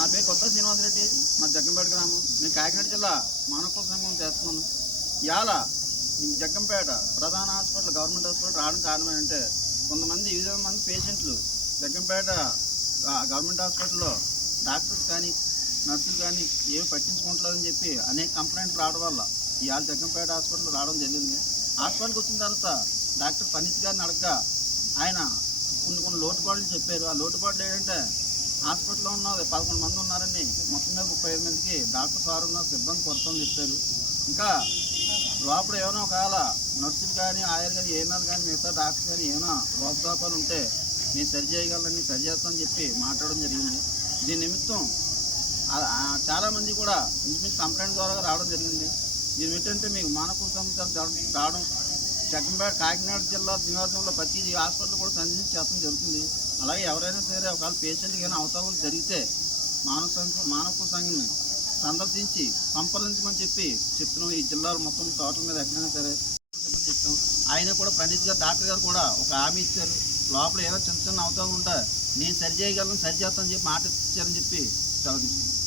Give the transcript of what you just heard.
నా పేరు కొత్త శ్రీనివాసరెడ్డి మా జగ్గంపేట గ్రామం. మేము కాకినాడ జిల్లా మానవకుల సంఘం చేస్తున్నాను. ఇవాళ జగ్గంపేట ప్రధాన హాస్పిటల్ గవర్నమెంట్ హాస్పిటల్ రావడం కారణం ఏంటంటే కొంతమంది వివిధ మంది పేషెంట్లు జగ్గంపేట గవర్నమెంట్ హాస్పిటల్లో డాక్టర్స్ కానీ నర్సులు కానీ ఏమి పట్టించుకుంటలేదని చెప్పి అనేక కంప్లైంట్లు రావడం వల్ల ఇవాళ జగ్గంపేట హాస్పిటల్ రావడం జరిగింది. హాస్పిటల్కి వచ్చిన తర్వాత డాక్టర్ ఫణిత్ గారిని అడగ ఆయన కొన్ని కొన్ని లోటుపాట్లు చెప్పారు. ఆ లోటుపాట్లు ఏంటంటే హాస్పిటల్లో ఉన్న పదకొండు మంది ఉన్నారని మొత్తం మీద ముప్పై ఐదు మందికి డాక్టర్ సార్ ఉన్న సిబ్బంది కొరత అని చెప్పారు. ఇంకా లోపల ఏమైనా ఒకవేళ నర్సులు కానీ ఆయర్ కానీ ఏనాలు కానీ మిగతా డాక్టర్స్ కానీ ఏమైనా లోపదాపాలు ఉంటే నేను సరి చేయగలని సరి చేస్తానని చెప్పి మాట్లాడడం జరిగింది. దీని నిమిత్తం చాలామంది కూడా ఇంచుమించు కంప్లైంట్ ద్వారా రావడం జరిగింది. దీని ఏంటంటే మీకు మానవ సంస్థలు రావడం జగ్గంపేట కాకినాడ జిల్లా నివాసంలో ప్రతి హాస్పిటల్ కూడా సందర్శించి చేస్తాం జరుగుతుంది. అలాగే ఎవరైనా సరే ఒకవేళ పేషెంట్ కానీ అవతారాలు జరిగితే మానవ సంఘ మానవ సంఘం సందర్శించి సంప్రదించమని చెప్పి చెప్తున్నాం. ఈ జిల్లాలో మొత్తం టోటల్ మీద ఎక్కడైనా సరే చెప్పని చెప్తాం ఆయన కూడా పండిత్ గారు డాక్టర్ గారు కూడా ఒక హామీ ఇచ్చారు. లోపల ఏదో చిన్న చిన్న అవతారాలు ఉంటా నేను సరి చేయగలను సరి చేస్తానని చెప్పి మాట ఇచ్చారని చెప్పి సెలవు తీసుకుంటాను